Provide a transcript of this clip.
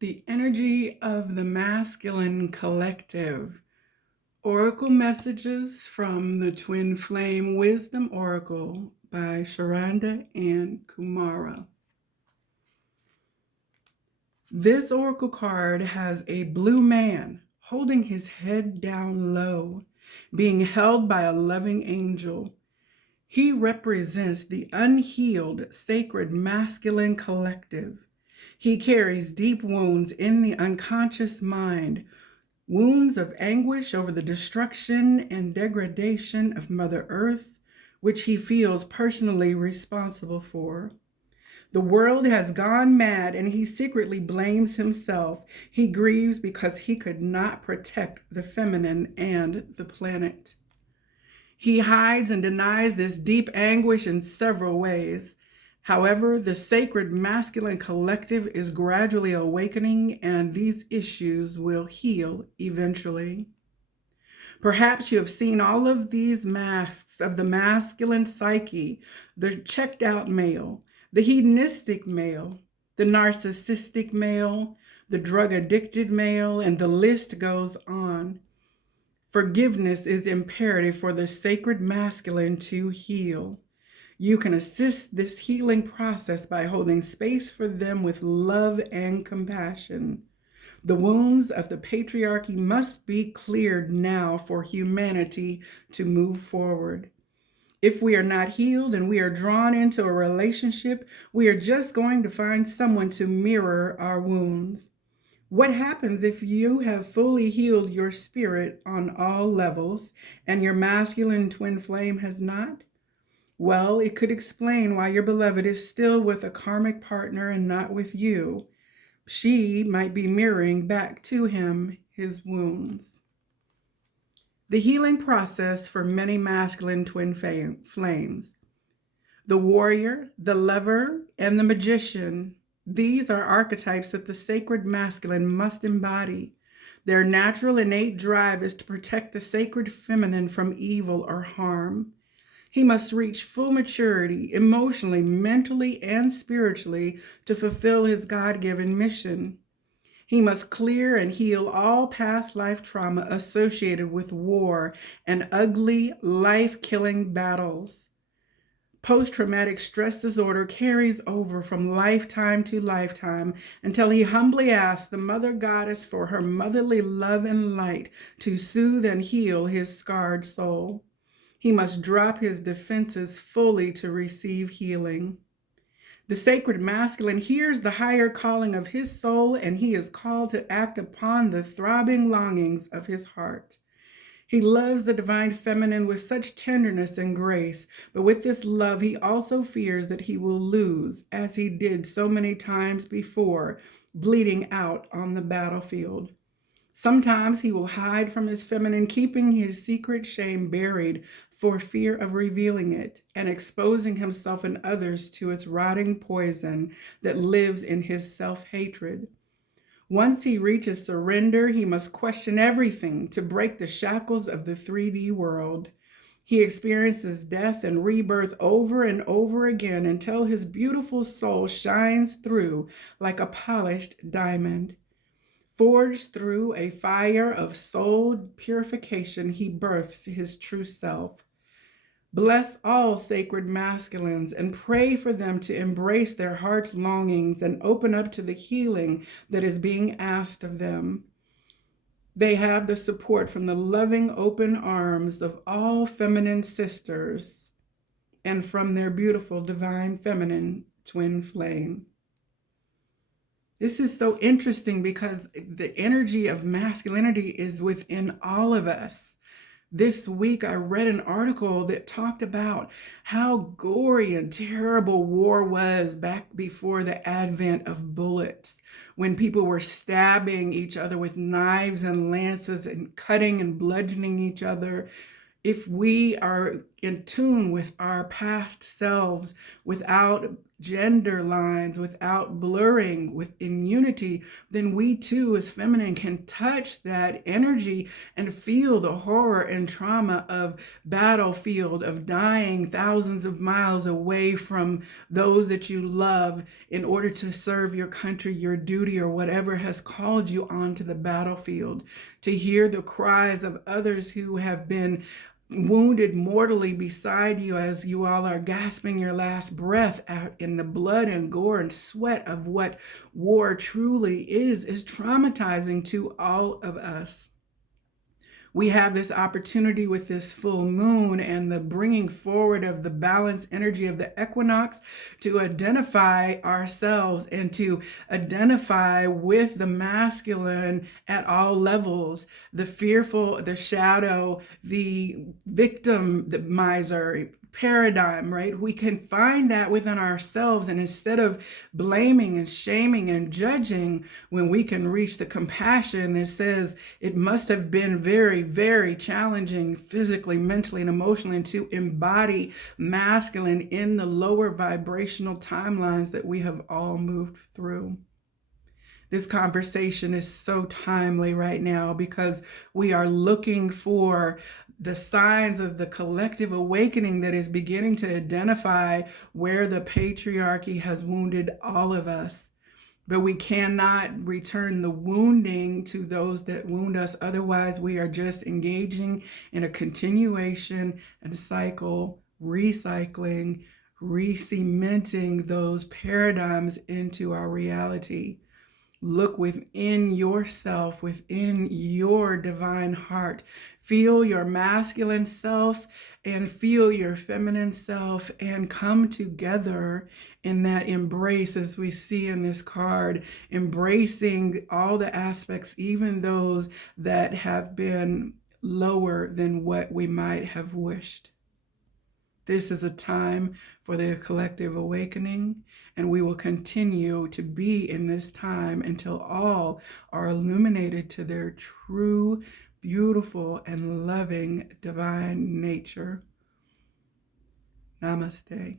The energy of the masculine collective. Oracle messages from the Twin Flame Wisdom Oracle by Sheranda Ann Kumara. This oracle card has a blue man holding his head down low, being held by a loving angel. He represents the unhealed, sacred masculine collective. He carries deep wounds in the unconscious mind, wounds of anguish over the destruction and degradation of Mother Earth, which he feels personally responsible for. The world has gone mad and he secretly blames himself. He grieves because he could not protect the feminine and the planet. He hides and denies this deep anguish in several ways. However, the sacred masculine collective is gradually awakening, and these issues will heal eventually. Perhaps you have seen all of these masks of the masculine psyche: the checked out male, the hedonistic male, the narcissistic male, the drug addicted male, and the list goes on. Forgiveness is imperative for the sacred masculine to heal. You can assist this healing process by holding space for them with love and compassion. The wounds of the patriarchy must be cleared now for humanity to move forward. If we are not healed and we are drawn into a relationship, we are just going to find someone to mirror our wounds. What happens if you have fully healed your spirit on all levels and your masculine twin flame has not? Well, it could explain why your beloved is still with a karmic partner and not with you. She might be mirroring back to him his wounds. The healing process for many masculine twin flames. The warrior, the lover, and the magician. These are archetypes that the sacred masculine must embody. Their natural innate drive is to protect the sacred feminine from evil or harm. He must reach full maturity emotionally, mentally, and spiritually to fulfill his God-given mission. He must clear and heal all past life trauma associated with war and ugly, life-killing battles. Post-traumatic stress disorder carries over from lifetime to lifetime until he humbly asks the Mother Goddess for her motherly love and light to soothe and heal his scarred soul. He must drop his defenses fully to receive healing. The sacred masculine hears the higher calling of his soul, and he is called to act upon the throbbing longings of his heart. He loves the divine feminine with such tenderness and grace, but with this love, he also fears that he will lose, as he did so many times before, bleeding out on the battlefield. Sometimes he will hide from his feminine, keeping his secret shame buried for fear of revealing it and exposing himself and others to its rotting poison that lives in his self-hatred. Once he reaches surrender, he must question everything to break the shackles of the 3D world. He experiences death and rebirth over and over again until his beautiful soul shines through like a polished diamond. Forged through a fire of soul purification, he births his true self. Bless all sacred masculines and pray for them to embrace their heart's longings and open up to the healing that is being asked of them. They have the support from the loving open arms of all feminine sisters and from their beautiful divine feminine twin flame. This is so interesting because the energy of masculinity is within all of us. This week, I read an article that talked about how gory and terrible war was back before the advent of bullets, when people were stabbing each other with knives and lances and cutting and bludgeoning each other. If we are in tune with our past selves without gender lines, without blurring, within unity, then we too as feminine can touch that energy and feel the horror and trauma of battlefield, of dying thousands of miles away from those that you love in order to serve your country, your duty, or whatever has called you onto the battlefield. To hear the cries of others who have been wounded mortally beside you as you all are gasping your last breath out in the blood and gore and sweat of what war truly is traumatizing to all of us. We have this opportunity with this full moon and the bringing forward of the balance energy of the equinox to identify ourselves and to identify with the masculine at all levels, the fearful, the shadow, the victim, the miser paradigm, right? We can find that within ourselves, and instead of blaming and shaming and judging, when we can reach the compassion that says it must have been very, very challenging physically, mentally, and emotionally, and to embody masculine in the lower vibrational timelines that we have all moved through. This conversation is so timely right now because we are looking for the signs of the collective awakening that is beginning to identify where the patriarchy has wounded all of us. But we cannot return the wounding to those that wound us. Otherwise, we are just engaging in a continuation and a cycle, recycling, re-cementing those paradigms into our reality. Look within yourself, within your divine heart. Feel your masculine self and feel your feminine self and come together in that embrace, as we see in this card, embracing all the aspects, even those that have been lower than what we might have wished. This is a time for the collective awakening, and we will continue to be in this time until all are illuminated to their true, beautiful, and loving divine nature. Namaste.